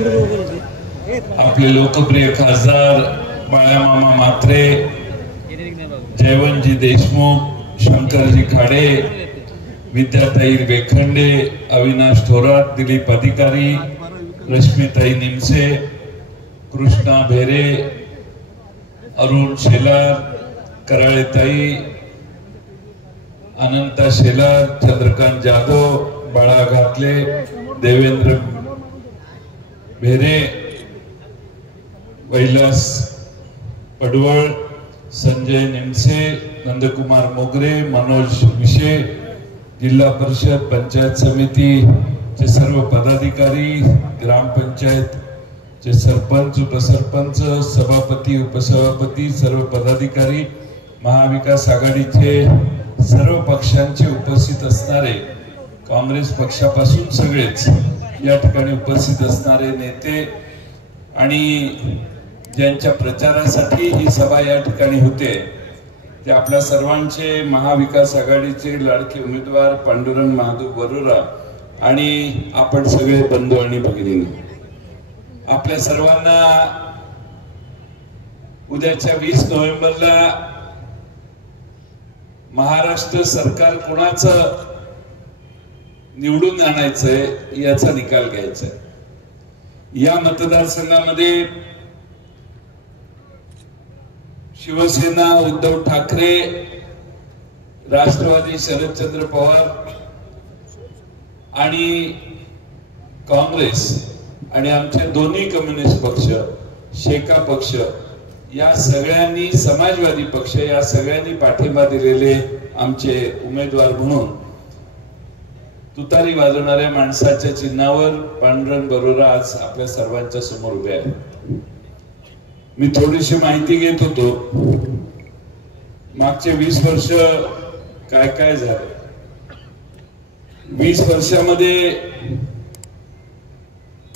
आपले लोकप्रिय खासदार बाळामामा म्हात्रे, जयवंतजी देशमुख, शंकरजी खाडे, विद्याताई वेखंडे, अविनाश थोरात, दिलीप अधिकारी, रश्मीताई निमसे, कृष्णा भेरे, अरुण शेलार, कराळेताई, अनंता शेलार, चंद्रकांत जाधव, बाळा घातले, देवेंद्र भेरे, कैलास पडवळ, संजय निमसे, नंदकुमार मोगरे, मनोज विशे, जिल्हा परिषद पंचायत समिती चे सर्व पदाधिकारी, ग्रामपंचायत चे सरपंच, उपसरपंच, सभापती, उपसभापती, सर्व पदाधिकारी, महाविकास आघाडीचे सर्व पक्षांचे उपस्थित असणारे, काँग्रेस पक्षापासून सगळेच या ठिकाणी उपस्थित असणारे नेते आणि ज्यांच्या प्रचारासाठी ही सभा या ठिकाणी होते ते आपल्या सर्वांचे महाविकास आघाडीचे लाडके उमेदवार पांडुरंग महादेव बरोरा आणि आपण सगळे बंधू आणि भगिनी, आपल्या सर्वांना उद्याच्या 20 नोव्हेंबरला महाराष्ट्र सरकार कोणाचं निवडून आणायचंय याचा निकाल घ्यायचा आहे। या मतदारसंघामध्ये शिवसेना उद्धव ठाकरे, राष्ट्रवादी शरदचंद्र पवार आणि काँग्रेस आणि आमचे दोन्ही कम्युनिस्ट पक्ष, शेका पक्ष या सगळ्यांनी, समाजवादी पक्ष या सगळ्यांनी पाठिंबा दिलेले आमचे उमेदवार म्हणून तुतारी वाजवणाऱ्या माणसाच्या चिन्हावर पांडुरंग बरोरा आज आपल्या सर्वांच्या समोर उभे आहे। मी थोडीशी माहिती घेत होतो, मागचे 20 वर्ष काय काय झालं। 20 वर्षामध्ये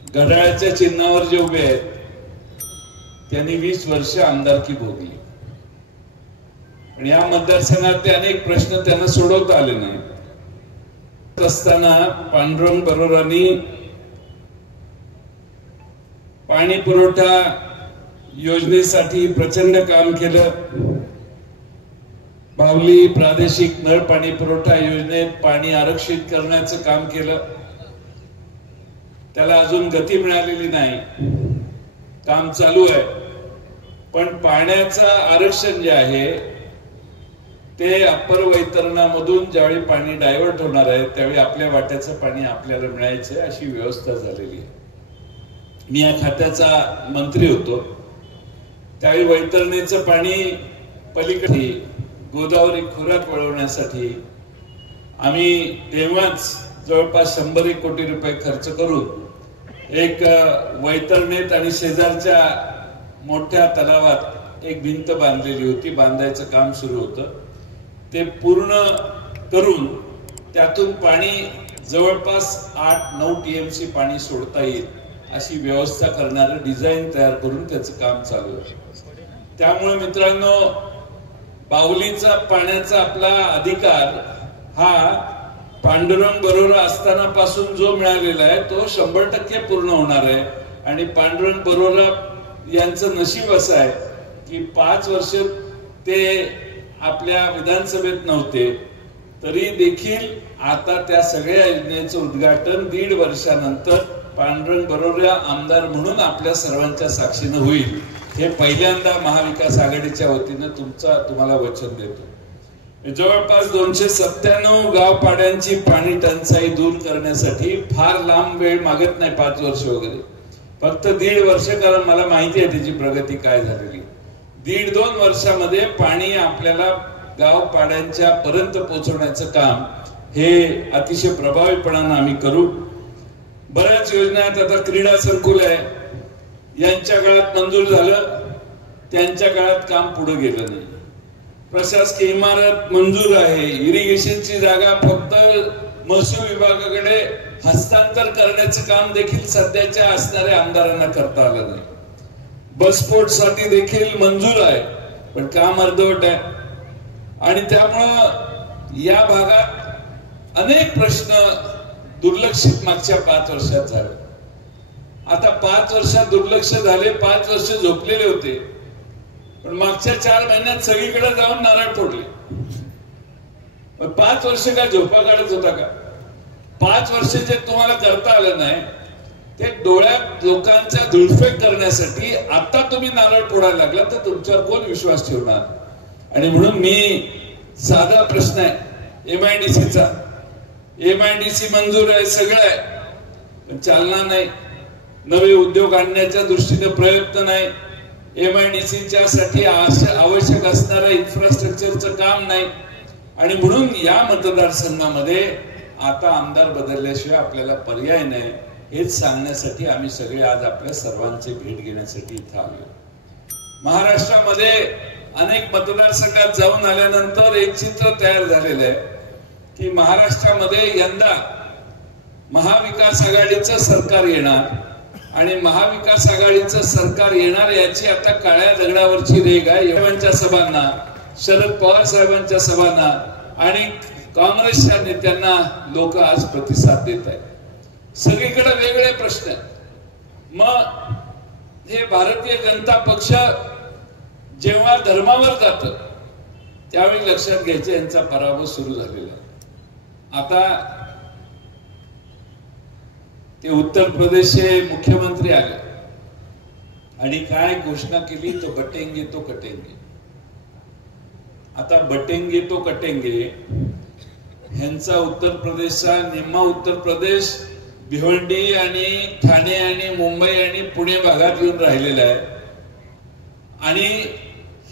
घड्याळाच्या चिन्हावर जे उभे आहेत त्यांनी 20 वर्ष आमदारकी भोगली आणि या मतदारसंघात ते अनेक प्रश्न त्यांना सोडवता आले नाही। असताना पांडुरंग बरोरांनी पाणी पुरवठा योजनेसाठी प्रचंड काम केलं। बावली प्रादेशिक नळ पाणी पुरवठा योजनेत पाणी आरक्षित करण्याचं काम केलं। त्याला अजून गती मिळालेली नाही, काम चालू आहे, पण पाण्याचं आरक्षण जे आहे ते अप्पर वैतरणामधून ज्यावेळी पाणी डायव्हर्ट होणार आहे त्यावेळी आपल्या वाट्याचं पाणी आपल्याला मिळायचं अशी व्यवस्था झालेली आहे। मी या खात्याचा मंत्री होतो त्यावेळी वैतरणीचं पाणी पलीकडे गोदावरी खोऱ्यात वळवण्यासाठी आम्ही तेव्हाच जवळपास 100 कोटी रुपये खर्च करून एक वैतरणीत आणि शेजारच्या मोठ्या तलावात एक भिंत बांधलेली होती, बांधायचं काम सुरू होतं। ते पूर्ण करून त्यातून पाणी जवळपास 8-9 TMC पाणी सोडता येईल अशी व्यवस्था करणारं डिझाईन तयार करून त्याचं काम चालू आहे। त्यामुळे मित्रांनो, बावलीचा पाण्याचा आपला अधिकार हा पांडुरंग बरोरा असताना पासून जो मिळालेला आहे तो 100% पूर्ण होणार आहे। आणि पांडुरंग बरोरा यांचं नशीब असं आहे की 5 वर्ष ते आपल्या विधानसभेत नव्हते तरी देखील आता त्या सगळ्या योजनेचं उद्घाटन 1.5 वर्षानंतर पांडुरंग बरोरा आमदार म्हणून आपल्या सर्वांच्या साक्षीने होईल, हे पहिल्यांदा महाविकास आघाडीच्या वतीने तुम्हाला वचन देतो। जवळपास 297 गावपाड्यांची पाणी टंचाई दूर करण्यासाठी फार लांब वेळ मागत नाही, 5 वर्ष वगैरे, फक्त 1.5 वर्ष, कारण मला माहिती आहे त्याची प्रगती काय झालेली। 1.5-2 वर्षामध्ये पाणी आपल्याला गावपाड्यांच्या पर्यंत पोहोचवण्याचं काम हे अतिशय प्रभावीपणाने आम्ही करू। बऱ्याच योजना आहेत, आता क्रीडा संकुल आहे, यांच्या काळात मंजूर झालं, त्यांच्या काळात काम पुढे गेलं नाही। प्रशासकीय इमारत मंजूर आहे, इरिगेशनची जागा फक्त महसूल विभागाकडे हस्तांतर करण्याचं काम देखील सध्याच्या असणाऱ्या आमदारांना करता आलं नाही। बसपोर्ट साठी देखील मंजूर आहे पण काम अर्धवट आहे आणि त्यामुळे या भागात अनेक प्रश्न दुर्लक्षित मागच्या 5 वर्षात झाले। आता 5 वर्षात दुर्लक्ष झाले, 5 वर्ष झोपलेले होते, पण मागच्या 4 महिन्यात सगळीकडे जाऊन नारळ फोडले. 5 वर्ष काय झोपा काढत होता का? 5 वर्ष जे तुम्हाला करता आलं नाही ते डोळ्यात लोकांच्या धुळफेक करण्यासाठी आता तुम्ही नारळ फोडायला लागला तर तुमच्यावर कोण विश्वास ठेवणार? आणि म्हणून मी साधा प्रश्न आहे MIDCचा, MIDC मंजूर आहे, सगळं आहे, पण चालना नाही. नवे उद्योग आणण्याच्या दृष्टीने प्रयत्न नाही. MIDCच्या साठी आवश्यक असणारं इन्फ्रास्ट्रक्चरचं काम नाही. आणि म्हणून या मतदारसंघामध्ये आता आमदार बदलल्याशिवाय आपल्याला पर्याय नाही हेच सांगण्यासाठी आम्ही सगळे आज आपल्या सर्वांची भेट घेण्यासाठी इथं आलो. महाराष्ट्रामध्ये अनेक मतदारसंघात जाऊन आल्यानंतर एक चित्र तयार झालेलं आहे की महाराष्ट्रामध्ये यंदा महाविकास आघाडीचं सरकार येणार आणि महाविकास आघाडीचं सरकार येणार याची आता काळ्या दगडावरची रेघ आहे. साहेबांच्या सभांना, शरद पवार साहेबांच्या सभांना आणि काँग्रेसच्या नेत्यांना लोक आज प्रतिसाद देत आहेत. सगळीकडे वेगळे प्रश्न आहेत. मग हे भारतीय जनता पक्ष जेव्हा धर्मावर जात त्यावेळी लक्षात घ्यायचं यांचा पराभव सुरू झालेला आहे. आता ते उत्तर प्रदेशचे मुख्यमंत्री आले आणि काय घोषणा केली, तो बटेंगे तो कटेंगे. आता बटेंगे तो कटेंगे ह्यांचा उत्तर प्रदेशचा निम्मा उत्तर प्रदेश भिवंडी आणि ठाणे आणि मुंबई आणि पुणे भागात येऊन राहिलेला आहे आणि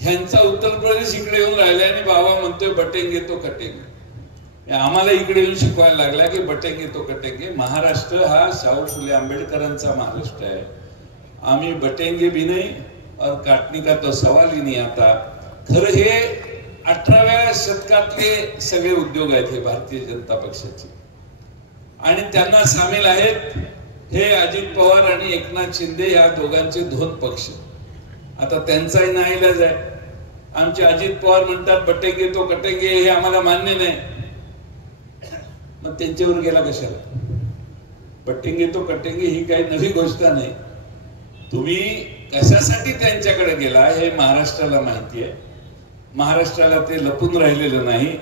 ह्यांचा उत्तर प्रदेश इकडे येऊन राहिला आणि बाबा म्हणतोय बटेंगे तो कटेंगे. आम्हाला इकडे येऊन शिकवायला लागला की बटेंगे तो कटेंगे. महाराष्ट्र हा शाहू फुले आंबेडकरांचा महाराष्ट्र आहे. आम्ही बटेंगे भी नहीं और काटने का तो सवाल ही नहीं आता. खरं हे 18व्या शतकातले सगळे उद्योग आहेत हे भारतीय जनता पक्षाचे आणि त्यांना सामील आहेत हे अजित पवार आणि एकनाथ शिंदे या दोघांचे 2 पक्ष. आता त्यांचाही नाईलाज आहे. आमचे अजित पवार म्हणतात बटेंगे तो कटेंगे, हे आम्हाला मान्य नाही. मग त्यांच्यावर गेला कशाला? बटेंगे तो कटेंगे ही काही नवी गोष्ट नाही. तुम्ही कशासाठी त्यांच्याकडे गेला हे महाराष्ट्राला माहिती आहे. महाराष्ट्राला ते लपून राहिलेलं नाही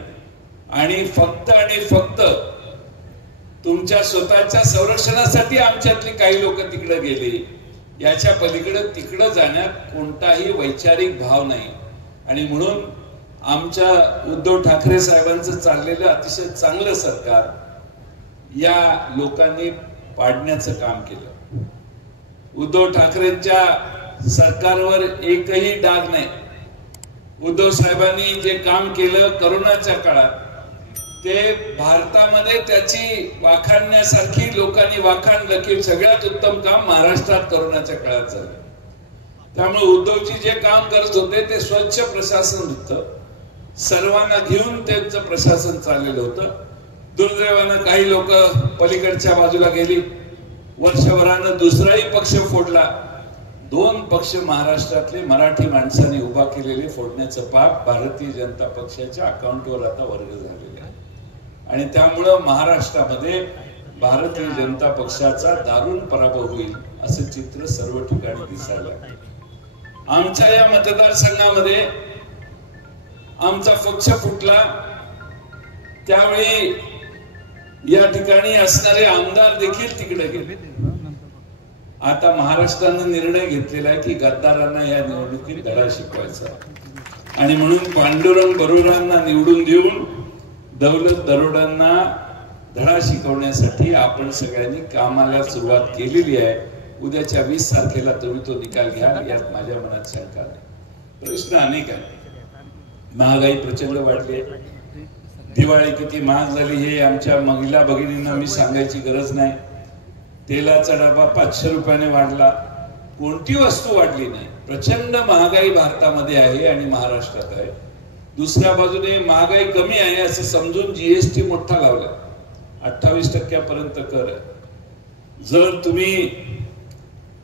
आणि फक्त तुमच्या स्वतःच्या संरक्षणासाठी आमच्यातली काही लोक तिकडे गेली. याच्या पलीकडे तिकडे जाण्यात कोणताही वैचारिक भाव नाही. आणि म्हणून आमच्या उद्धव ठाकरे साहेबांचं चाललेलं अतिशय चांगलं सरकार या लोकांनी पाडण्याचं काम केलं. उद्धव ठाकरेंच्या सरकारवर एकही डाग नाही. उद्धव साहेबांनी जे काम केलं करोनाच्या काळात ते भारतामध्ये त्याची वाखाणण्यासारखी लोकांनी वाखाणलं की सगळ्यात उत्तम काम महाराष्ट्रात करोनाच्या काळात झालं. त्यामुळे उद्धवजी जे काम करत होते ते स्वच्छ प्रशासन होतं. सर्वांना घेऊन त्यांचं प्रशासन चाललेलं होतं. दुर्दैवानं काही लोक पलीकडच्या बाजूला गेली. वर्षभरानं दुसराही पक्ष फोडला. 2 पक्ष महाराष्ट्रातले मराठी माणसांनी उभा केलेले फोडण्याचं पाप भारतीय जनता पक्षाच्या अकाउंटवर आता वर्ग झालेले आहे आणि त्यामुळं महाराष्ट्रामध्ये भारतीय जनता पक्षाचा दारुण पराभव होईल असं चित्र सर्व ठिकाणी दिसायला. आमच्या या मतदारसंघामध्ये आमचा पक्ष फुटला त्यावेळी या ठिकाणी असणारे आमदार देखील तिकडे गेले. आता महाराष्ट्रानं निर्णय घेतलेला आहे की गद्दारांना या निवडणुकीत धडा शिकवायचा आणि म्हणून पांडुरंग बरोडांना निवडून देऊन दौलत दरोडांना धडा शिकवण्यासाठी आपण सगळ्यांनी कामाला सुरुवात केलेली आहे. उद्याच्या 20 तारखेला तुम्ही तो निकाल घ्या, यात माझ्या मनात शंका नाही. प्रश्न अनेक आहे. महागाई प्रचंड वाढली आहे. दिवाळी किती महाग झाली हे आमच्या महिला भगिनींना मी सांगायची गरज नाही. तेलाचा डबा 500 रुपयाने वाढला. कोणती वस्तू वाढली नाही. प्रचंड महागाई भारतामध्ये आहे आणि महाराष्ट्रात आहे. दुसऱ्या बाजूने महागाई कमी आहे असं समजून GST मोठा लावला. 28% कर आहे. जर तुम्ही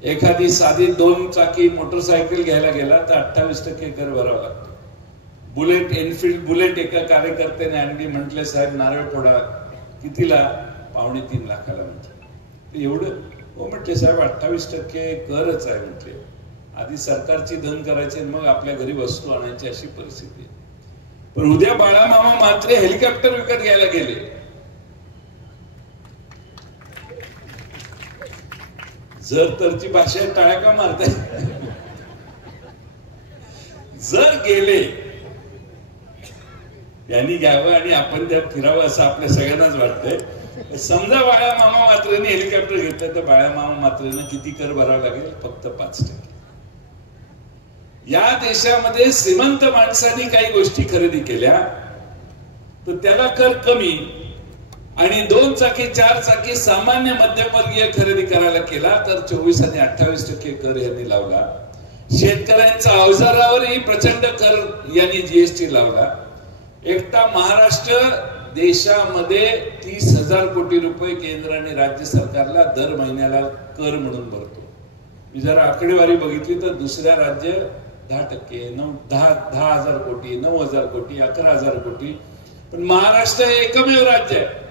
एखादी साधी 2 चाकी मोटरसायकल घ्यायला गेला तर 28% कर भरावा लागतो. बुलेट एनफिल्ड बुलेट एका कार्यकर्त्याने आणली. म्हटले साहेब नारळ फोडा. कितीला? 2.5 लाखाला. म्हणजे एवढं हो म्हटले साहेब 28% करच आहे म्हटले. आधी सरकारची धन करायची मग आपल्या घरी वस्तू आणायची अशी परिस्थिती. पण उद्या बाळामामा मात्रे हेलिकॉप्टर विकत घ्यायला गेले. जर तरची भाषा टाळ्या का मारताय. जर गेले यांनी घ्यावं आणि आपण त्यात फिरावं असं आपल्या सगळ्यांनाच वाटतंय. समजा बाळामामा मात्रेने हेलिकॉप्टर घेतलं तर बाळामामा मात्रेनं किती कर भरावा लागेल? फक्त 5%. या देशामध्ये श्रीमंत माणसांनी काही गोष्टी खरेदी केल्या तर त्याला कर कमी आणि 2 चाकी 4 चाकी सामान्य मध्यमवर्गीय खरेदी करायला केला तर 24 आणि 28% कर यांनी लावला. शेतकऱ्यांच्या अवजारावरही प्रचंड कर यांनी जीएसटी लावला. एकटा महाराष्ट्र देशामध्ये 30,000 कोटी रुपये केंद्र आणि राज्य सरकारला दर महिन्याला कर म्हणून भरतो. मी जरा आकडेवारी बघितली तर दुसऱ्या राज्य 10%, 10,000 कोटी, 9,000 कोटी, 11,000 कोटी. पण महाराष्ट्र हे एकमेव राज्य आहे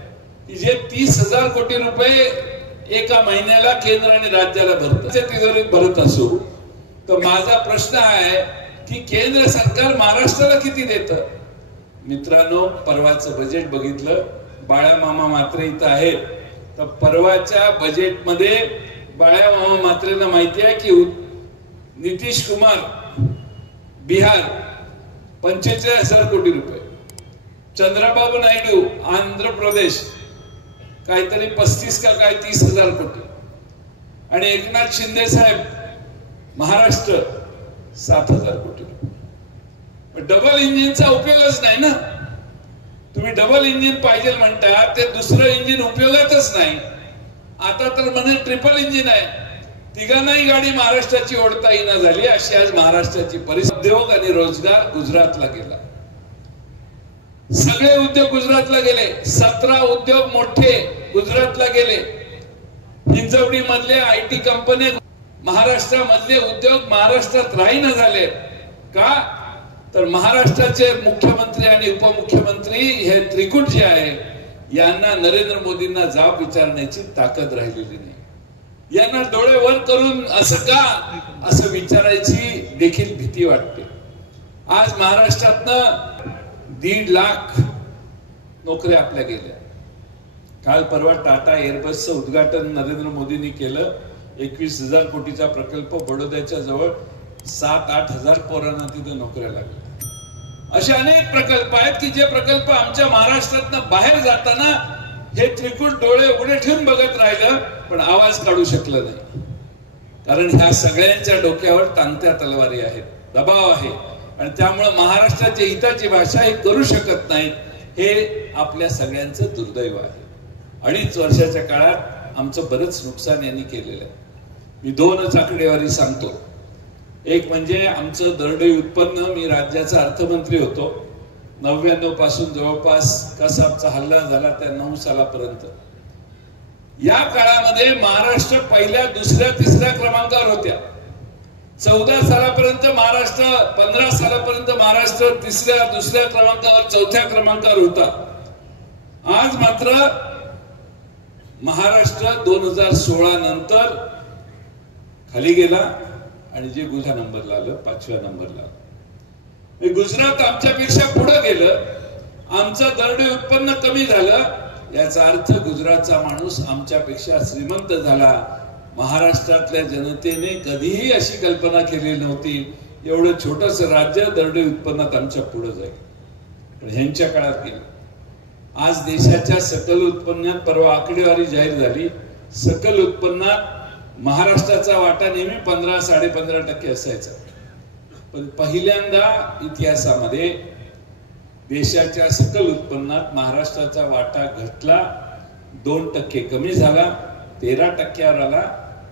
की जे 30,000 कोटी रुपये एका महिन्याला केंद्र आणि राज्याला भरत तिजोरीत भरत असो. तर माझा प्रश्न आहे की केंद्र सरकार महाराष्ट्राला किती देतं? मित्रांनो, परवाचं बजेट बघितलं. बाळामामा मात्रे इथं आहेत. तर परवाच्या बजेटमध्ये बाळामामा मात्रेंना माहिती आहे की नितीश कुमार बिहार 45,000 कोटी रुपये, चंद्रबाबू नायडू आंध्र प्रदेश काहीतरी 35 का काय 30,000 कोटी आणि एकनाथ शिंदे साहेब महाराष्ट्र 7,000 कोटी रुपये. डबल इंजिनचा उपयोगच नाही ना. तुम्ही डबल इंजिन पाहिजे म्हणता ते दुसरं इंजिन उपयोगातच नाही. आता तर म्हणे ट्रिपल इंजिन आहे. तिघांनाही गाडी महाराष्ट्राची ओढता येईना झाली. अशी आज महाराष्ट्राची परिस्थिती. उद्योग आणि रोजगार गुजरातला गेला. सगळे उद्योग गुजरातला गेले. 17 उद्योग मोठे गुजरातला गेले. हिंजवडी मधले IT कंपनी महाराष्ट्रामधले उद्योग महाराष्ट्रात राहीना झाले. का? तर महाराष्ट्राचे मुख्यमंत्री आणि उपमुख्यमंत्री हे त्रिकूट जे आहे यांना नरेंद्र मोदींना जाब विचारण्याची ताकद राहिलेली नाही. यांना डोळे वर करून असं का असं विचारायची देखील भीती वाटते. आज महाराष्ट्रातनं 1.5 लाख नोकऱ्या आपल्या गेल्या. काल परवा टाटा एअरबसचं उद्घाटन नरेंद्र मोदींनी केलं. 21,000 कोटीचा प्रकल्प. बडोद्याच्या जवळ 7-8 हजार पोरांना तिथे नोकऱ्या लागल्या. असे अनेक प्रकल्प आहेत की जे प्रकल्प आमच्या महाराष्ट्रातनं बाहेर जाताना हे त्रिकूट डोळे उघडे ठेवून बघत राहिलं पण आवाज काढू शकलं नाही. कारण ह्या सगळ्यांच्या डोक्यावर ताणत्या तलवारी आहेत, दबाव आहे आणि त्यामुळे महाराष्ट्राच्या हिताची भाषा हे करू शकत नाहीत. हे आपल्या सगळ्यांचं दुर्दैव आहे. 2.5 वर्षाच्या काळात आमचं बरंच नुकसान यांनी केलेलं आहे. मी 2 आकडेवारी सांगतो. एक म्हणजे आमचं दरडोई उत्पन्न. मी राज्याचा अर्थमंत्री होतो. 99 पासून जवळपास कसाबचा हल्ला झाला त्या 9 सालापर्यंत. या काळामध्ये महाराष्ट्र पहिल्या, दुसऱ्या, तिसऱ्या क्रमांकावर होत्या. 14 सालापर्यंत महाराष्ट्र, 15 सालापर्यंत महाराष्ट्र तिसऱ्या, दुसऱ्या क्रमांकावर, चौथ्या क्रमांकावर होता. आज मात्र महाराष्ट्र 2016 नंतर खाली गेला आणि जे गुजरात नंबरला आलं, 5व्या नंबरला आलं. गुजरात आमच्यापेक्षा पुढे गेलं. आमचं दरडोई उत्पन्न कमी झालं. याचा अर्थ गुजरातचा माणूस आमच्यापेक्षा श्रीमंत झाला. महाराष्ट्रातल्या जनतेने कधीही अशी कल्पना केलेली नव्हती एवढं छोटस राज्य दरडोई उत्पन्नात आमच्या पुढे जाईल. पण ह्यांच्या काळात गेलं. आज देशाच्या सकल उत्पन्नात परवा आकडेवारी जाहीर झाली. सकल उत्पन्नात महाराष्ट्राचा वाटा नेहमी 15-15.5% असायचा. पण पहिल्यांदा इतिहासामध्ये देशाच्या सकल उत्पन्नात महाराष्ट्राचा वाटा घटला. 2% कमी झाला, 13% आला.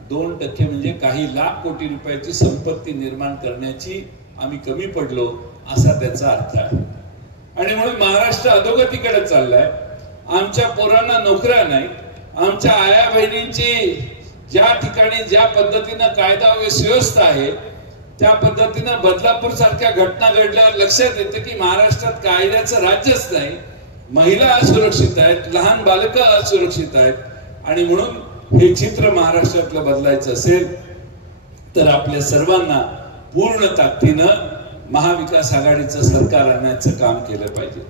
2% म्हणजे काही लाख कोटी रुपयाची संपत्ती निर्माण करण्याची आम्ही कमी पडलो असा त्याचा अर्थ आहे. आणि म्हणून महाराष्ट्र अधोगतीकडे चाललाय. आमच्या पोरांना नोकऱ्या नाहीत. आमच्या आया बहिणींची ज्या ठिकाणी ज्या पद्धतीनं कायदा व सुव्यवस्था आहे त्या पद्धतीनं बदलापूर सारख्या घटना घडल्यावर लक्षात येते की महाराष्ट्रात कायद्याचं राज्यच नाही. महिला असुरक्षित आहेत, लहान बालकं असुरक्षित आहेत आणि म्हणून हे चित्र महाराष्ट्रातलं बदलायचं असेल तर आपल्या सर्वांना पूर्ण ताकदीनं महाविकास आघाडीचं सरकार आणण्याचं काम केलं पाहिजे.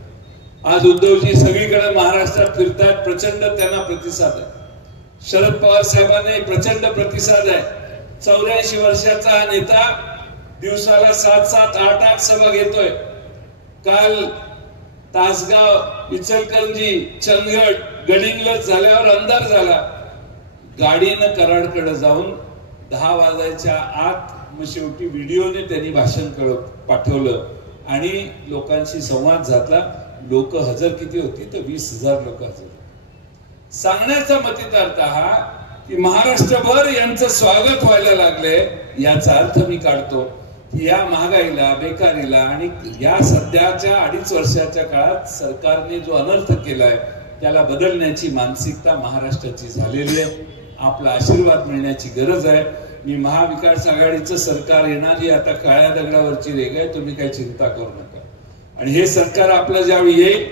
आज उद्धवजी सगळीकडे महाराष्ट्रात फिरतात, प्रचंड त्यांना प्रतिसाद आहे. शरद पवार साहेबांनी प्रचंड प्रतिसाद आहे. 84 वर्षाचा हा नेता दिवसाला 7-7, 8-8 सभा घेतोय. काल तासगाव, इचलकरंजी, चंदगड, गडिंग्लज झाल्यावर अंधार झाला. गाडीनं कराडकडे जाऊन 10 वाजायच्या आत मग शेवटी व्हिडिओने त्यांनी भाषण पाठवलं आणि लोकांशी संवाद झाला. लोक हजर किती होती तर 20,000 लोक हजर. सांगण्याचा मतितार्थ हा की महाराष्ट्रभर यांचं स्वागत व्हायला लागले. याचा अर्थ मी काढतो की या महागाईला, बेकारीला आणि या सध्याच्या 2.5 वर्षाच्या काळात सरकारने जो अनर्थ केलाय त्याला बदलण्याची मानसिकता महाराष्ट्राची झालेली आहे. आपला आशीर्वाद मिळण्याची गरज आहे. मी महाविकास आघाडीचं सरकार येणार ही आता काळ्या दगडावरची रेघ आहे, तुम्ही काही चिंता करू नका. आणि हे सरकार आपलं ज्यावेळी येईल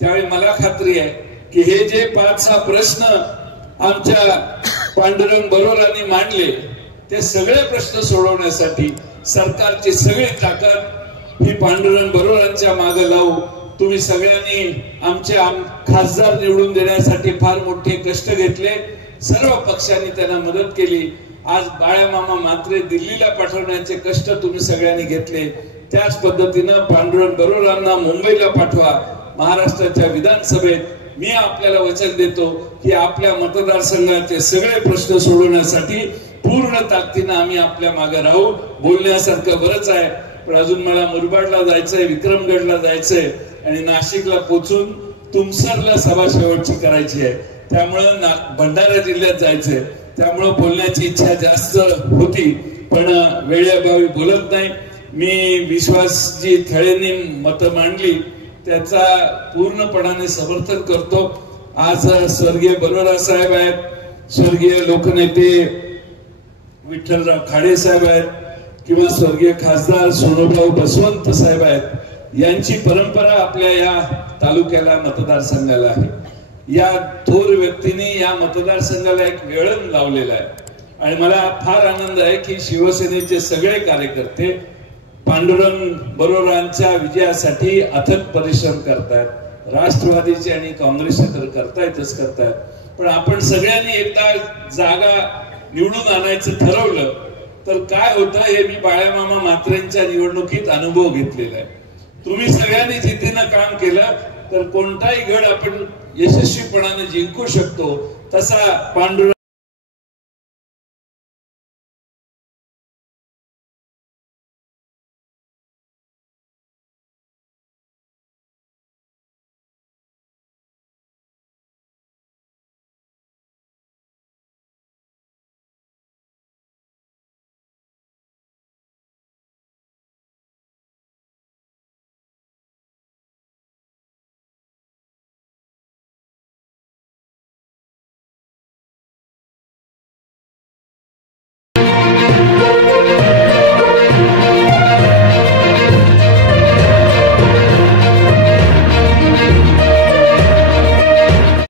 त्यावेळी मला खात्री आहे की हे जे 5-6 प्रश्न आमच्या पांडुरंग बरोबरांनी मांडले ते सगळे प्रश्न सोडवण्यासाठी सरकारची सगळी ताकद ही पांडुरंग बरोबरांच्या मागे लावू. तुम्ही सगळ्यांनी आमचे खासदार निवडून देण्यासाठी फार मोठे कष्ट घेतले. सर्व पक्षांनी त्यांना मदत केली. आज बाळामामा म्हात्रे दिल्लीला पाठवण्याचे कष्ट तुम्ही सगळ्यांनी घेतले. त्याच पद्धतीनं पांडुरंग बरोबरांना मुंबईला पाठवा. महाराष्ट्राच्या विधानसभेत मी आपल्याला वचन देतो की आपल्या मतदारसंघाचे सगळे प्रश्न सोडवण्यासाठी पूर्ण ताकदीनं आम्ही आपल्या मागे राहू. बोलण्यासारखं बरंच आहे, पण अजून मला मुरबाडला जायचंय, विक्रमगडला जायचंय आणि नाशिकला पोचून तुमसरला सभा शेवटची करायची आहे. त्यामुळं भंडारा जिल्ह्यात जायचंय. त्यामुळं बोलण्याची इच्छा जास्त होती पण वेळेअभावी बोलत नाही. मी विश्वासजी थळेंनी मतं मांडली त्याचा पूर्णपणाने समर्थन करतो. आज स्वर्गीय बरोरा साहेब आहेत, स्वर्गीय लोकनेते विठ्ठलराव खाडे साहेब आहेत किंवा स्वर्गीय खासदार सोनूभाऊ बसवंत साहेब आहेत. यांची परंपरा आपल्या या तालुक्याला, मतदारसंघाला आहे. या थोर व्यक्तीने या मतदारसंघाला एक वेळण लावलेला आहे आणि मला फार आनंद आहे की शिवसेनेचे सगळे कार्यकर्ते पांडुरंग बरोबरांच्या विजयासाठी अथक परिश्रम करतायत. राष्ट्रवादीचे आणि काँग्रेसचे तर करतायत. पण आपण सगळ्यांनी एकदा जागा निवडून आणायचं ठरवलं तर काय होतं हे मी बाळामामा म्हात्रेंच्या निवडणुकीत अनुभव घेतलेला आहे. तुम्ही सगळ्यांनी जिद्दीनं काम केलं तर कोणताही गड आपण यशस्वीपणाने जिंकू शकतो. तसा पांडुरंग